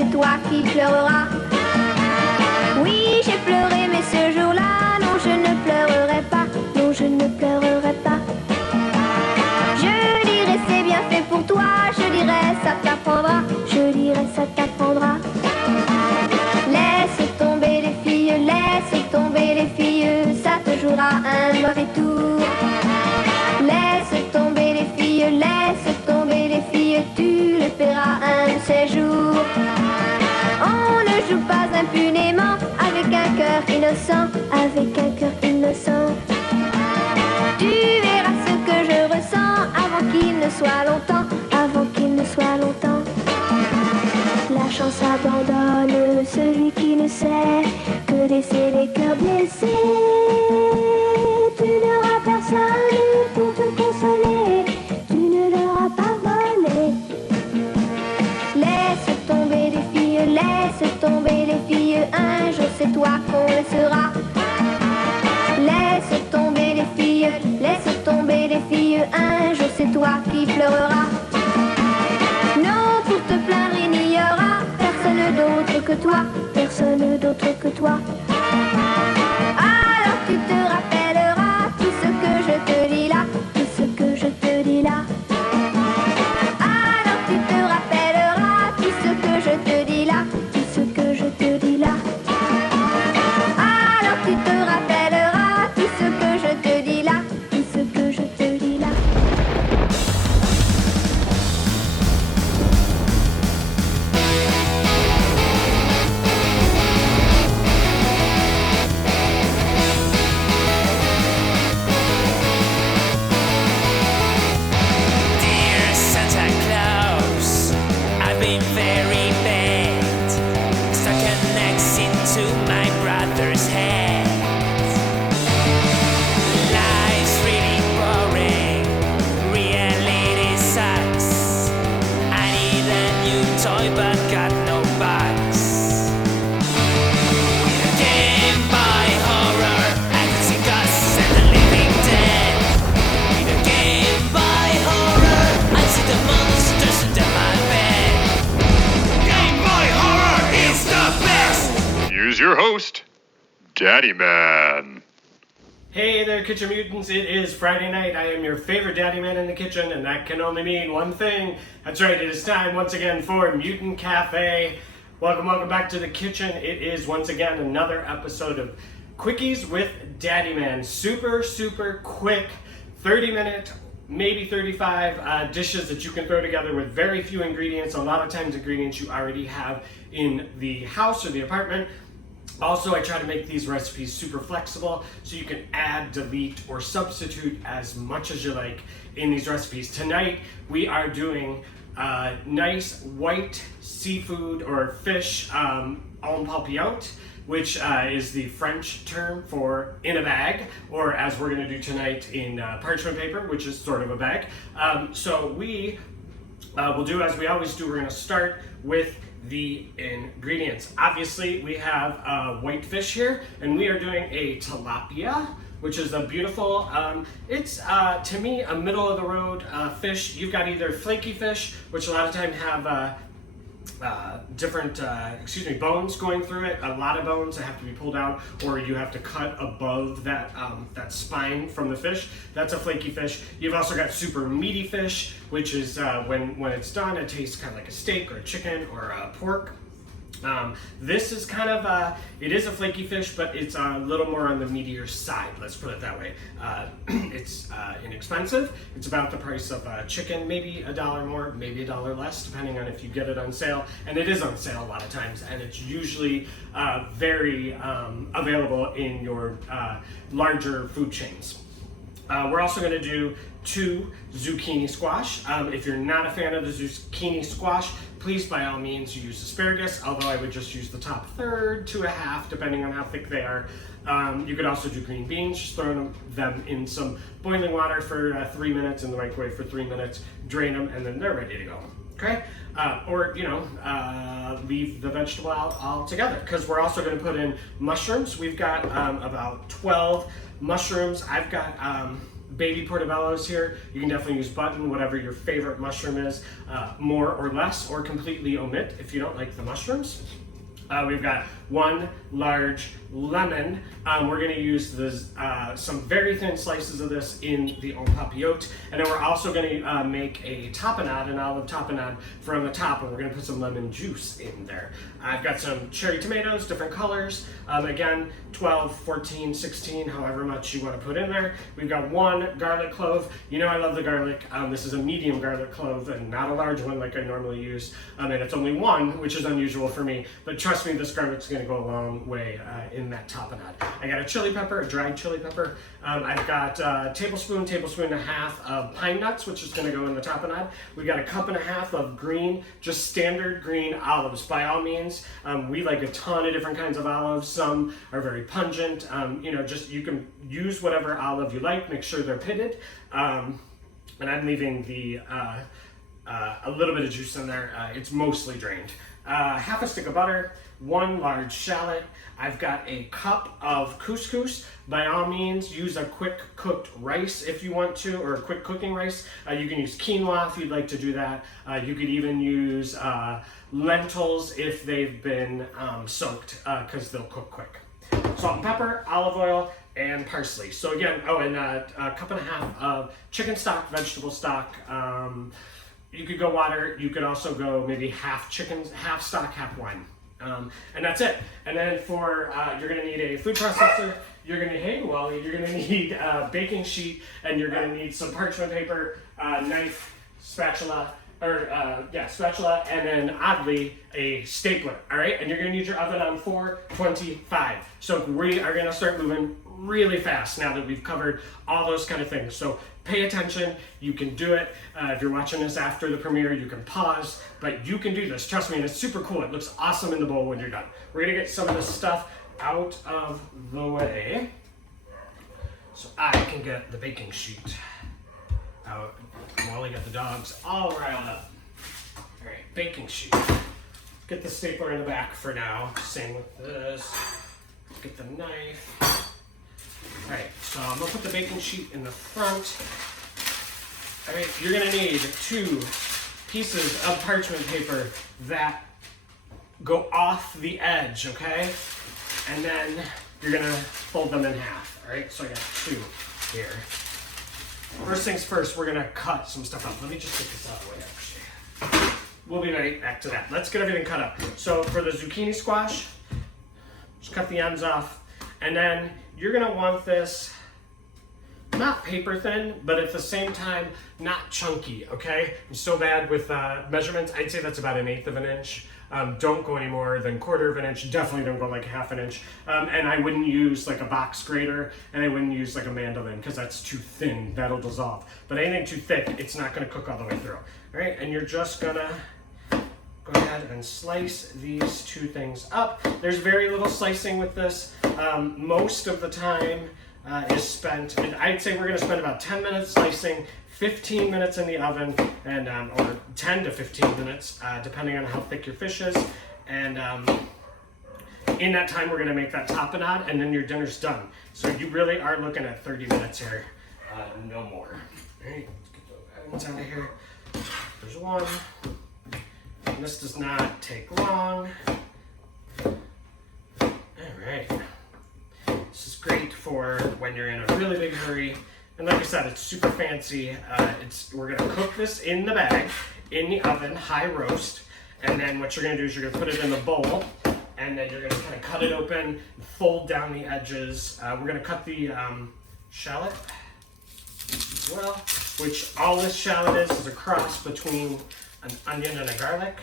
c'est toi qui pleureras. Oui, j'ai pleuré, mais ce jour-là, non, je ne pleurerai pas. Non, je ne pleurerai pas. Je dirai c'est bien fait pour toi, je dirai ça t'apprendra, je dirai ça t'apprendra. Laisse tomber les filles, laisse tomber les filles, ça te jouera un mauvais tour. Laisse tomber les filles, laisse tomber les filles, tu le paieras un de ces jours. On ne joue pas impunément avec un cœur innocent, avec un cœur innocent. Tu verras ce que je ressens avant qu'il ne soit longtemps, avant qu'il ne soit longtemps. La chance abandonne celui qui ne sait que laisser les cœurs blessés. Tu n'auras personne pour te consoler, tu ne leur as pas volé. Laisse tomber les filles, laisse tomber les filles, un jour c'est toi qu'on laissera. Laisse tomber les filles, laisse tomber les filles, un jour c'est toi qui pleureras. Non, pour te plaindre il n'y aura personne d'autre que toi, personne d'autre que toi. Alors tu te rappelleras tout ce que je te dis là, tout ce que je te dis là. Alors tu te rappelleras tout ce que je te dis là, tout ce que je te dis là. Alors tu te rappelleras tout ce que je te dis là, tout ce que je te dis là. Dear Santa Claus, I've been very bad, stuck an axe into my brother's head. Life's really boring, reality sucks. I need a new toy but got no bugs. With a Game Boy horror, I can see ghosts and the living dead. With a Game Boy horror, I see the monsters under my bed. Game Boy horror is the best. Here's your host, Daddyman. Hey there, Kitchen Mutants. It is Friday night. I am your favorite daddy man in the kitchen, and that can only mean one thing. That's right, it is time once again for Mutant Cafe. Welcome back to the kitchen. It is once again another episode of Quickies with Daddyman. Super quick, 30-minute, maybe 35 dishes that you can throw together with very few ingredients. A lot of times ingredients you already have in the house or the apartment. Also, I try to make these recipes super flexible so you can add, delete, or substitute as much as you like in these recipes. Tonight, we are doing nice white seafood or fish en papillote, which is the French term for in a bag, or as we're going to do tonight in parchment paper, which is sort of a bag. So we will do as we always do. We're going to start with the ingredients. Obviously, we have white fish here, and we are doing a tilapia, which is a beautiful, it's to me a middle of the road fish. You've got either flaky fish, which a lot of times have different bones going through it, a lot of bones that have to be pulled out, or you have to cut above that that spine from the fish. That's a flaky fish. You've also got super meaty fish, which is when it's done, it tastes kind of like a steak or a chicken or a pork. This is kind of, it is a flaky fish, but it's a little more on the meatier side, let's put it that way. It's inexpensive. It's about the price of chicken, maybe $1 more, maybe $1 less, depending on if you get it on sale. And it is on sale a lot of times, and it's usually very available in your larger food chains. We're also going to do 2 zucchini squash. If you're not a fan of the zucchini squash, please by all means use asparagus, although I would just use the top third to a half, depending on how thick they are. You could also do green beans, just throw them in some boiling water for 3 minutes in the microwave for 3 minutes, drain them, and then they're ready to go. Okay? Or, leave the vegetable out altogether, because we're also going to put in mushrooms. We've got about 12 mushrooms. I've got baby portobellos here. You can definitely use button, whatever your favorite mushroom is, more or less, or completely omit if you don't like the mushrooms. We've got 1 large lemon. We're going to use some very thin slices of this in the papillote, and then we're also going to make a tapenade, an olive tapenade from the top, and we're going to put some lemon juice in there. I've got some cherry tomatoes, different colors. Again, 12, 14, 16, however much you want to put in there. We've got 1 garlic clove. You know I love the garlic. This is a medium garlic clove and not a large one like I normally use. And it's only 1, which is unusual for me, but trust me, this garlic's going to go a long way in that tapenade. I got a chili pepper, a dried chili pepper. I've got a tablespoon and a half of pine nuts, which is going to go in the tapenade. We've got a 1.5 cups of green, just standard green olives. By all means, we like a ton of different kinds of olives. Some are very pungent. Just you can use whatever olive you like. Make sure they're pitted. And I'm leaving a little bit of juice in there. It's mostly drained. Half a stick of butter, 1 large shallot. I've got a cup of couscous. By all means, use a quick cooked rice if you want to, or a quick cooking rice. You can use quinoa if you'd like to do that. You could even use lentils if they've been soaked, because they'll cook quick. Salt and pepper, olive oil, and parsley. So again, and a 1.5 cups of chicken stock, vegetable stock. You could go water. You could also go maybe half chicken, half stock, half wine. And that's it. And then you're going to need a food processor. You're going to need a baking sheet, and you're going to need some parchment paper, knife, spatula, and then oddly a stapler. All right, and you're going to need your oven on 425. So we are going to start moving really fast now that we've covered all those kind of things. So pay attention. You can do it. If you're watching this after the premiere, you can pause, but you can do this. Trust me, and it's super cool. It looks awesome in the bowl when you're done. We're going to get some of this stuff out of the way so I can get the baking sheet out. While we got the dogs all riled up. All right, baking sheet. Get the stapler in the back for now. Same with this. Get the knife. All right, so I'm gonna put the baking sheet in the front. All right, you're gonna need 2 pieces of parchment paper that go off the edge, okay? And then you're gonna fold them in half. All right, so I got 2 here. First things first, we're gonna cut some stuff up. Let me just get this out of the way, actually. We'll be right back to that. Let's get everything cut up. So for the zucchini squash, just cut the ends off. And then you're gonna want this not paper thin, but at the same time, not chunky, okay? I'm so bad with measurements. I'd say that's about 1/8 of an inch. Don't go any more than 1/4 of an inch. Definitely don't go like 1/2 inch. And I wouldn't use like a box grater, and I wouldn't use like a mandolin because that's too thin. That'll dissolve. But anything too thick, it's not going to cook all the way through. All right, and you're just gonna go ahead and slice these 2 things up. There's very little slicing with this. Most of the time is spent, and I'd say we're going to spend about 10 minutes slicing, 15 minutes in the oven, and or 10 to 15 minutes, depending on how thick your fish is. And in that time, we're going to make that tapenade, and then your dinner's done. So you really are looking at 30 minutes here, no more. All right, let's get those ends out of here. There's 1. And this does not take long. All right. This is great for when you're in a really big hurry. And like I said, it's super fancy. We're gonna cook this in the bag, in the oven, high roast. And then what you're gonna do is you're gonna put it in the bowl, and then you're gonna kind of cut it open, fold down the edges. We're gonna cut the shallot as well, which all this shallot is a cross between an onion and a garlic.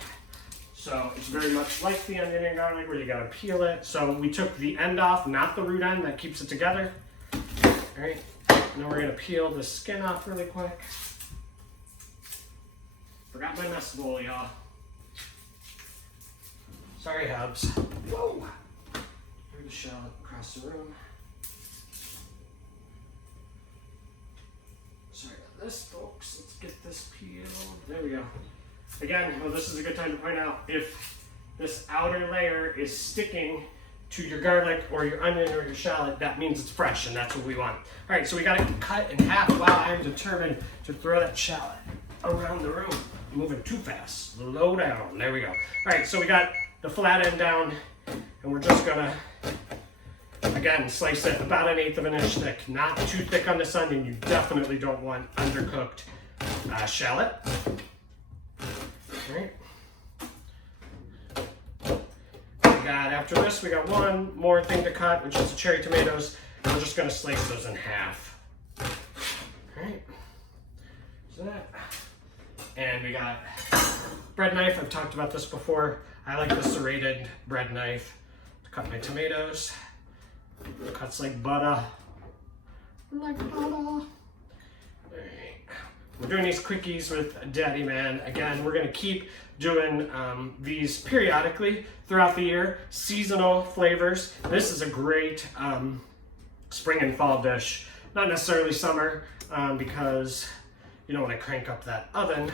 So it's very much like the onion and garlic where you gotta peel it. So we took the end off, not the root end that keeps it together. All right, now we're gonna peel the skin off really quick. Forgot my mess bowl, y'all. Sorry, Hubs. Whoa! Here's the shallot across the room. Sorry about this, folks. Let's get this peeled. There we go. Again, well, this is a good time to point out if this outer layer is sticking to your garlic or your onion or your shallot, that means it's fresh, and that's what we want. All right, so we got it cut in half. Wow, I'm determined to throw that shallot around the room. I'm moving too fast. Slow down. There we go. All right, so we got the flat end down, and we're just gonna, again, slice it about 1/8 of an inch thick. Not too thick on this onion. You definitely don't want undercooked shallot. All right. After this, we got one more thing to cut, which is the cherry tomatoes. We're just gonna slice those in half. All right, so that. And we got bread knife. I've talked about this before. I like the serrated bread knife to cut my tomatoes. It cuts like butter. Like butter. All right. We're doing these quickies with Daddyman. Again, we're gonna keep doing these periodically throughout the year. Seasonal flavors. This is a great spring and fall dish. Not necessarily summer because you don't want to crank up that oven.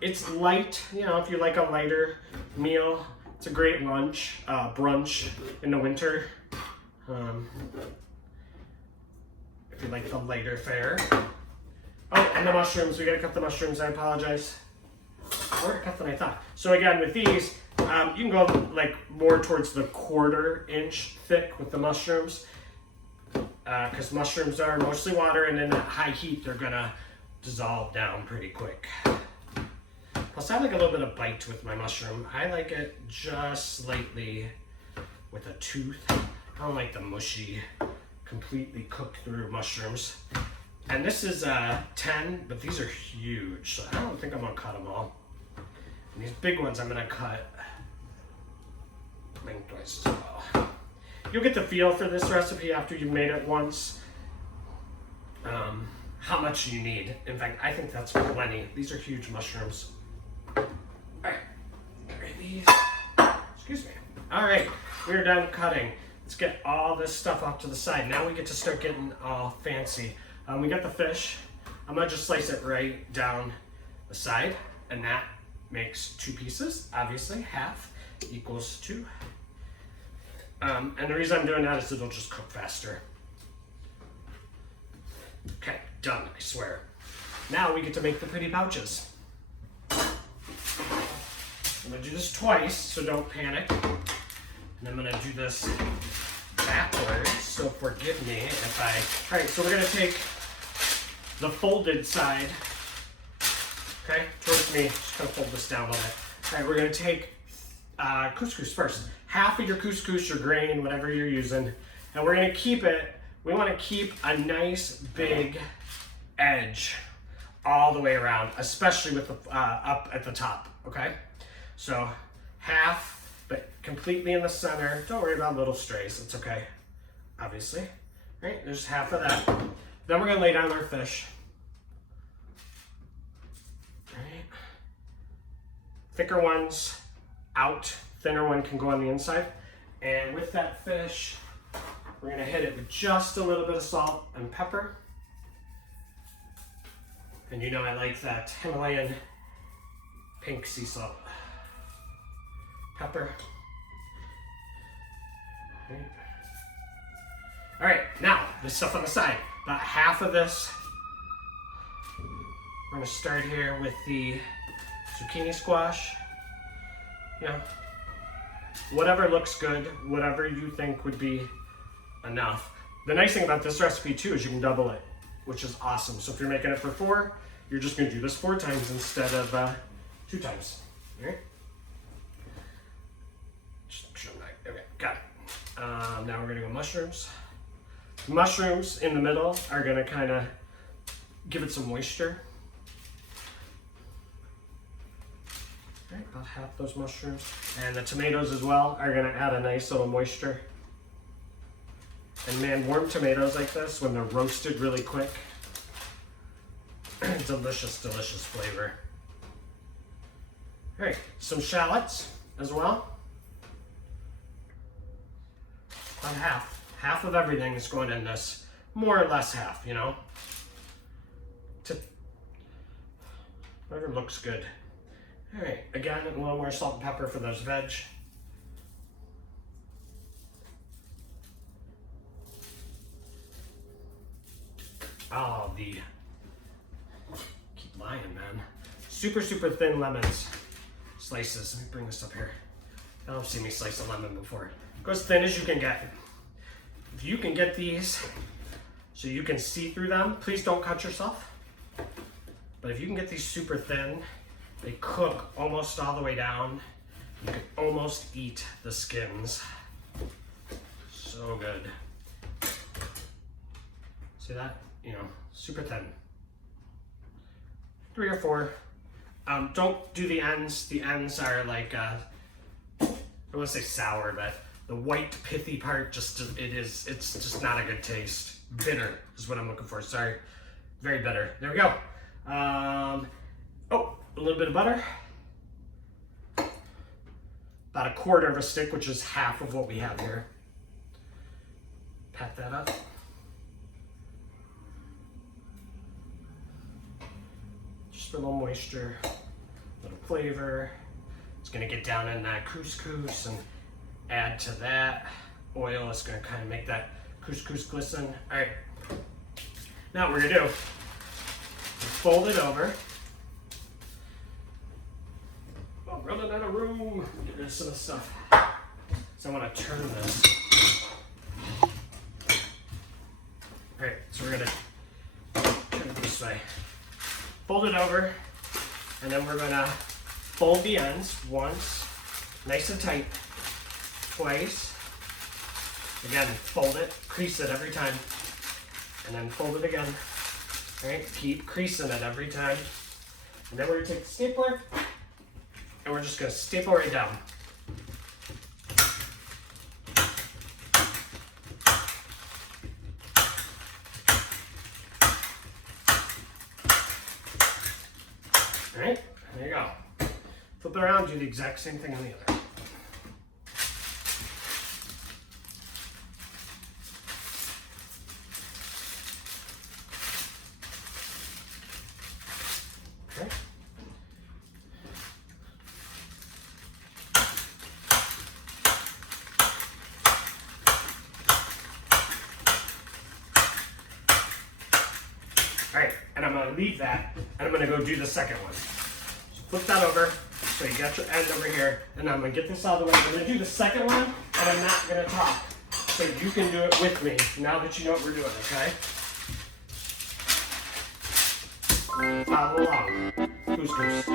It's light, you know, if you like a lighter meal. It's a great lunch, brunch in the winter. If you like the lighter fare. Oh, and the mushrooms. We gotta cut the mushrooms. I apologize. More cut than I thought. So again, with these, you can go like more towards the 1/4 inch thick with the mushrooms, because mushrooms are mostly water, and in that high heat, they're gonna dissolve down pretty quick. Plus, I like a little bit of bite with my mushroom. I like it just slightly with a tooth. I don't like the mushy, completely cooked through mushrooms. And this is 10, but these are huge, so I don't think I'm gonna cut them all. And these big ones I'm gonna cut lengthwise as well. You'll get the feel for this recipe after you've made it once, how much you need. In fact, I think that's plenty. These are huge mushrooms. All right, these. Excuse me. All right, we're done cutting. Let's get all this stuff off to the side. Now we get to start getting all fancy. We got the fish. I'm gonna just slice it right down the side, and that makes 2 pieces. Obviously, half equals 2. And the reason I'm doing that is it'll just cook faster. Okay, done, I swear. Now we get to make the pretty pouches. I'm gonna do this twice, so don't panic. And I'm gonna do this backwards, so forgive me if I... All right, so we're gonna take the folded side, okay, towards me. Just gonna fold this down a little bit. All right, we're gonna take couscous first. Half of your couscous, your grain, whatever you're using, and we're gonna keep it, we wanna keep a nice big edge all the way around, especially with the up at the top, okay? So half, but completely in the center. Don't worry about little strays, it's okay, obviously. All right, there's half of that. Then we're gonna lay down our fish. All right. Thicker ones out, thinner one can go on the inside. And with that fish, we're gonna hit it with just a little bit of salt and pepper. And you know I like that Himalayan pink sea salt. Pepper. All right, now the stuff on the side. About half of this. We're gonna start here with the zucchini squash. You know, whatever looks good, whatever you think would be enough. The nice thing about this recipe too is you can double it, which is awesome. So if you're making it for 4, you're just gonna do this 4 times instead of 2 times. All right? Just show them that. Okay, got it. Now we're gonna go mushrooms. Mushrooms in the middle are gonna kind of give it some moisture. All right, about half those mushrooms. And the tomatoes as well are gonna add a nice little moisture. And man, warm tomatoes like this, when they're roasted really quick, delicious, delicious flavor. All right, some shallots as well. About half. Half of everything is going in this, more or less half, you know? Whatever looks good. All right, again, a little more salt and pepper for those veg. Keep lying, man. Super, super thin lemons. Slices. Let me bring this up here. I don't see me slice a lemon before. Go as thin as you can get. If you can get these so you can see through them, please don't cut yourself. But if you can get these super thin, they cook almost all the way down. You can almost eat the skins. So good. See that? You know, super thin. 3 or 4. Don't do the ends. The ends are like, I want to say sour, but the white pithy part it's just not a good taste. Bitter is what I'm looking for. Sorry, very bitter. There we go. Oh, a little bit of butter. About 1/4 of a stick, which is half of what we have here. Pat that up. Just for a little moisture, a little flavor. It's gonna get down in that couscous and add to that oil. It's gonna kind of make that couscous glisten. All right, now what we're gonna do, fold it over. I'm running out of room. Get rid of some of the stuff. So I wanna turn this. All right, so we're gonna turn it this way. Fold it over, and then we're gonna fold the ends once, nice and tight. Twice. Again, fold it, crease it every time, and then fold it again. All right, keep creasing it every time. And then we're gonna take the stapler, and we're just gonna staple right down. All right, there you go. Flip it around, do the exact same thing on the other. Okay. All right, and I'm gonna leave that, and I'm gonna go do the second one. So flip that over, so you got your end over here, and I'm gonna get this out of the way. I'm gonna do the second one, and I'm not gonna talk, so you can do it with me, now that you know what we're doing, okay? Follow along. Couscous.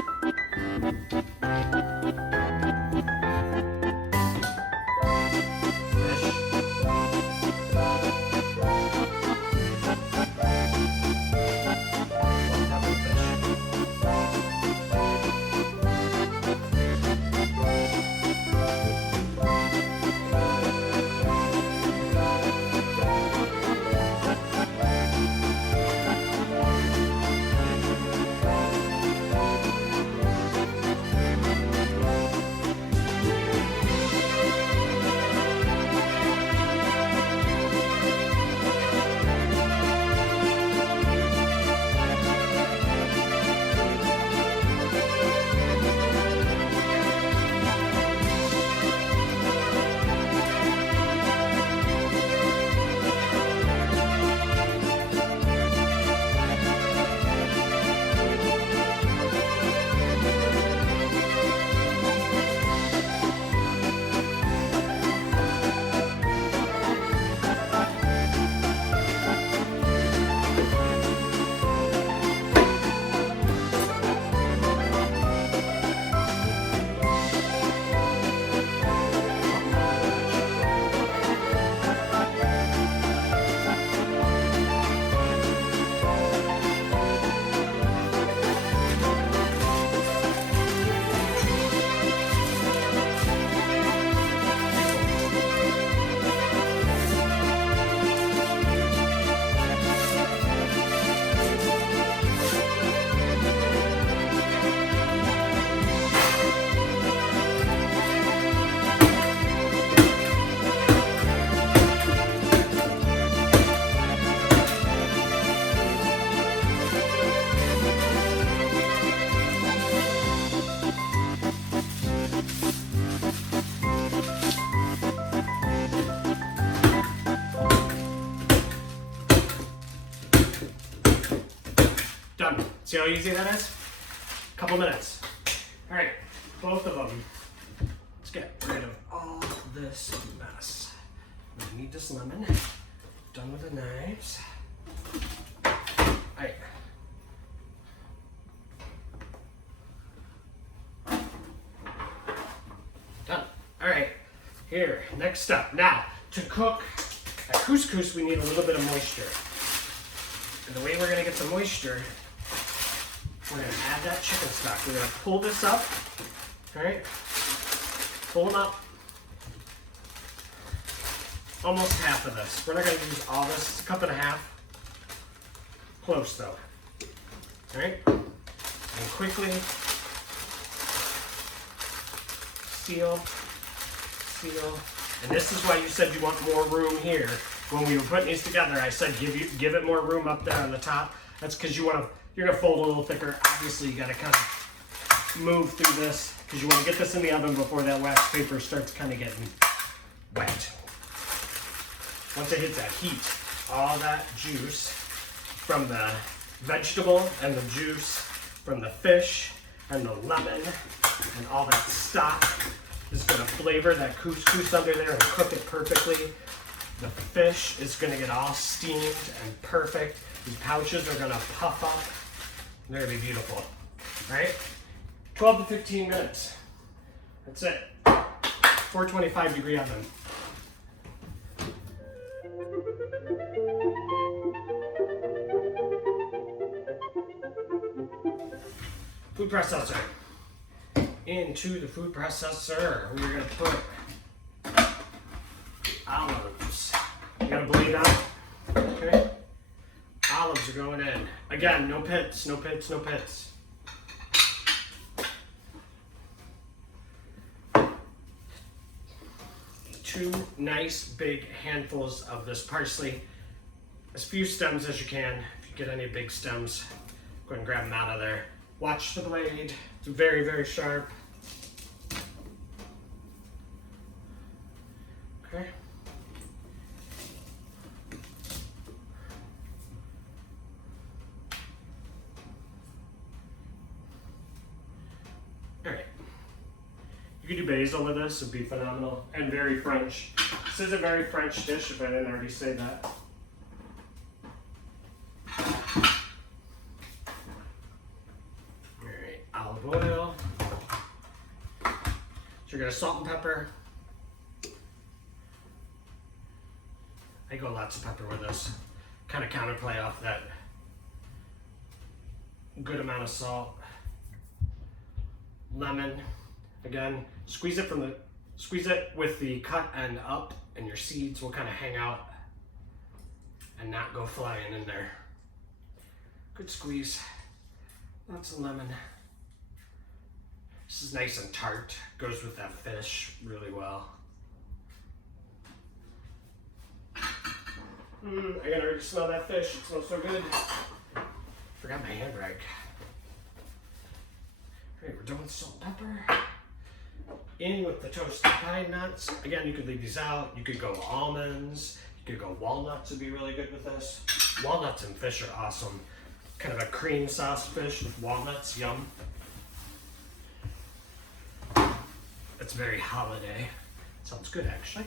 See how easy that is? Couple minutes. All right, both of them. Let's get rid of all this mess. We need this lemon. Done with the knives. All right. Done. All right, here, next step. Now, to cook a couscous, we need a little bit of moisture. And the way we're gonna get the moisture, we're gonna add that chicken stock. We're gonna pull this up, all right? Pull them up. Almost half of this. We're not gonna use all this, it's a cup and a half. Close though, all right? And quickly seal. And this is why you said you want more room here. When we were putting these together, I said give it more room up there on the top. That's because you're gonna fold a little thicker. Obviously, you gotta kind of move through this because you want to get this in the oven before that wax paper starts kind of getting wet. Once it hits that heat, all that juice from the vegetable and the juice from the fish and the lemon and all that stock is gonna flavor that couscous under there and cook it perfectly. The fish is gonna get all steamed and perfect. These pouches are gonna puff up. They're gonna be beautiful. All right, 12 to 15 minutes. That's it. 425-degree oven. Food processor. Into the food processor, we're gonna put olives. You got a blade out? Okay. Olives are going in. Again, no pits, no pits, no pits. Two nice big handfuls of this parsley. As few stems as you can. If you get any big stems, go ahead and grab them out of there. Watch the blade. It's very, very sharp. Okay. All right. You could do basil with this, it'd be phenomenal. And very French. This is a very French dish, if I didn't already say that. Olive oil. So you're gonna salt and pepper. I go lots of pepper with this. Kind of counterplay off that good amount of salt. Lemon. Again, squeeze it with the cut end up, and your seeds will kind of hang out and not go flying in there. Good squeeze. Lots of lemon. This is nice and tart. Goes with that fish really well. I can already smell that fish. It smells so good. Forgot my hand rag. Alright, we're done with salt and pepper. In with the toasted pine nuts. Again, you could leave these out. You could go almonds. You could go walnuts would be really good with this. Walnuts and fish are awesome. Kind of a cream sauce fish with walnuts. Yum. It's very holiday. Sounds good, actually.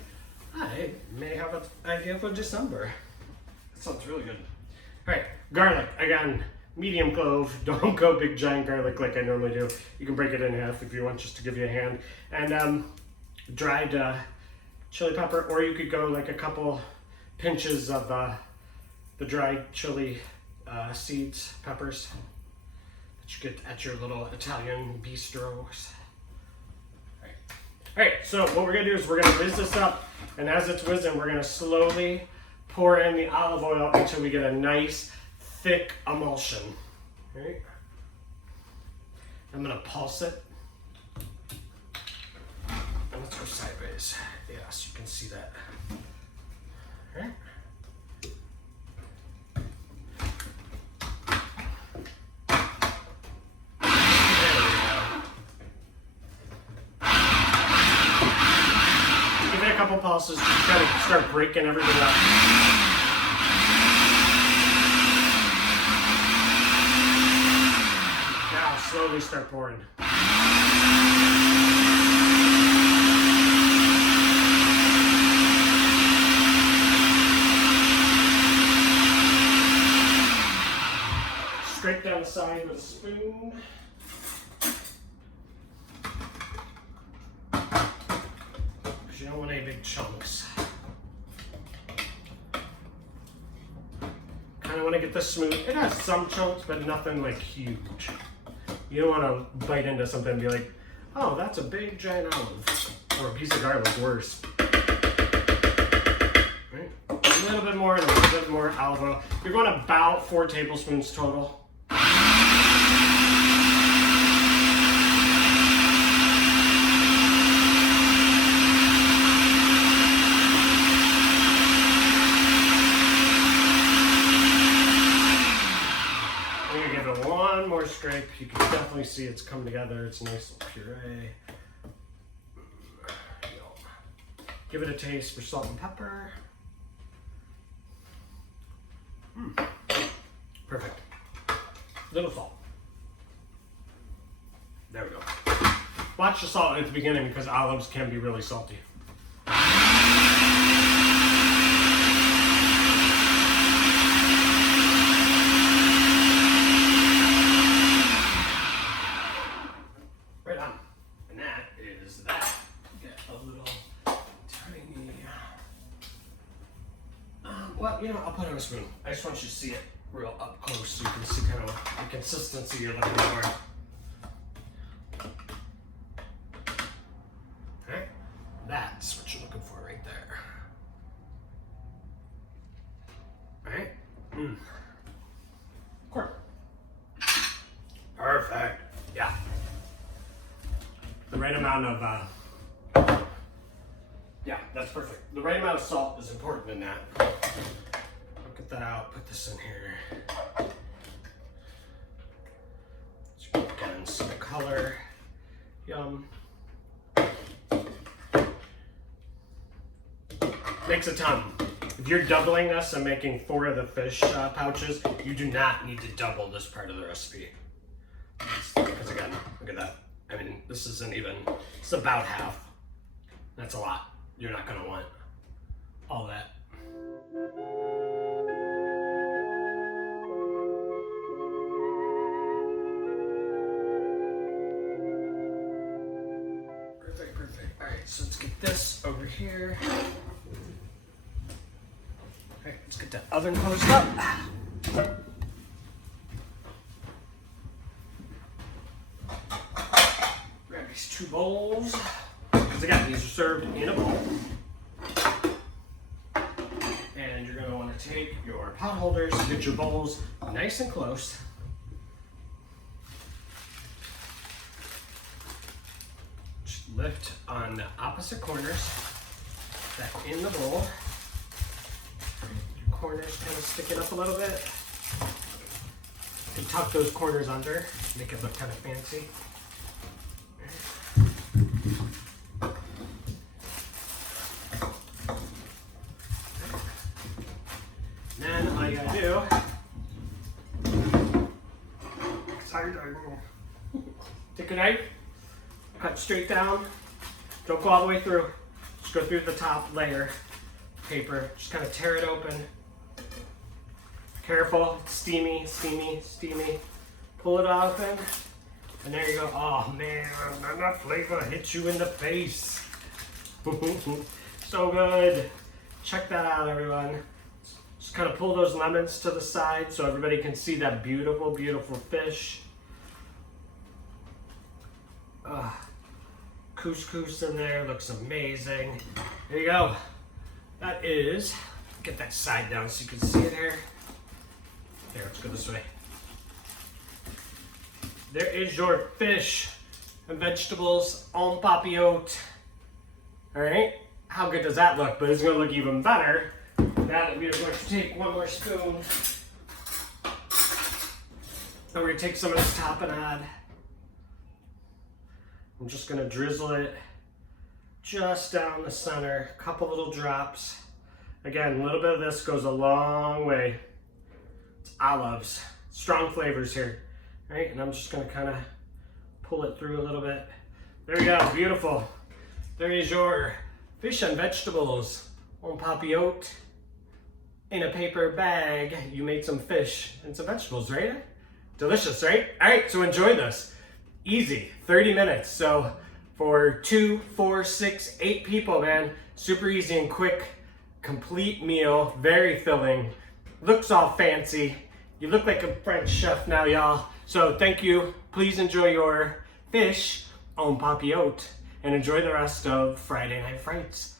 I may have an idea for December. That sounds really good. All right, garlic. Again, medium clove. Don't go big giant garlic like I normally do. You can break it in half if you want, just to give you a hand. And dried chili pepper, or you could go like a couple pinches of the dried chili seeds, peppers that you get at your little Italian bistros. All right, so what we're gonna do is we're gonna whiz this up, and as it's whizzing, we're gonna slowly pour in the olive oil until we get a nice, thick emulsion. All right. I'm gonna pulse it. And let's go sideways. Yes, you can see that. All right. Couple pulses to try to start breaking everything up. slowly start pouring. Straight down the side with a spoon. Because you don't want any big chunks. Kind of want to get this smooth. It has some chunks, but nothing like huge. You don't want to bite into something and be like, oh, that's a big giant olive. Or a piece of garlic, worse. Right? A little bit more and a little bit more olive oil. You're going about 4 tablespoons total. One more scrape. You can definitely see it's come together. It's a nice little puree. Give it a taste for salt and pepper. Perfect. Little salt. There we go. Watch the salt at the beginning because olives can be really salty. Right on. And that is that. Get a little tiny. Well, you know, I'll put it on a spoon. I just want you to see it real up close so you can see kind of the consistency you're looking for. Okay, that's what you're looking for right there. All right. Cool. Perfect. Yeah. The right amount of yeah, that's perfect. The right amount of salt is important in that. I'll get that out, put this in here. Again, some color. Yum. Makes a ton. If you're doubling this and making 4 of the fish pouches, you do not need to double this part of the recipe. Because again, look at that. I mean, this isn't even, it's about half. That's a lot. You're not gonna want all that. Perfect, perfect. All right, so let's get this over here. All right, let's get the oven closed up. Grab these 2 bowls. Because again, these are served in a bowl. And you're going to want to take your pot holders, get your bowls nice and close. Just lift on the opposite corners back in the bowl. Your corners kind of sticking up a little bit. You can tuck those corners under, make it look kind of fancy. Then all you gotta do, take a knife, cut straight down, don't go all the way through, just go through the top layer paper, just kind of tear it open. Careful, steamy, steamy, steamy. Pull it open, and there you go. Oh man, that flavor hits you in the face. So good. Check that out, everyone. Just kind of pull those lemons to the side so everybody can see that beautiful, beautiful fish. Couscous in there, looks amazing. There you go. That is, get that side down so you can see it here. Here, let's go this way. There is your fish and vegetables en papillote. All right, how good does that look? But it's gonna look even better now that we are going to take one more spoon. And we're gonna take some of this tapenade. I'm just gonna drizzle it just down the center, a couple little drops. Again, a little bit of this goes a long way. It's olives, strong flavors here. All right, and I'm just gonna kind of pull it through a little bit. There we go, beautiful. There is your fish and vegetables on Papillote in a paper bag. You made some fish and some vegetables, right? Delicious, right? All right, so enjoy this. Easy, 30 minutes. So for 2, 4, 6, 8 people, man, super easy and quick, complete meal, very filling, looks all fancy. You look like a French chef now, y'all. So thank you. Please enjoy your fish on Papillote and enjoy the rest of Friday Night Frights.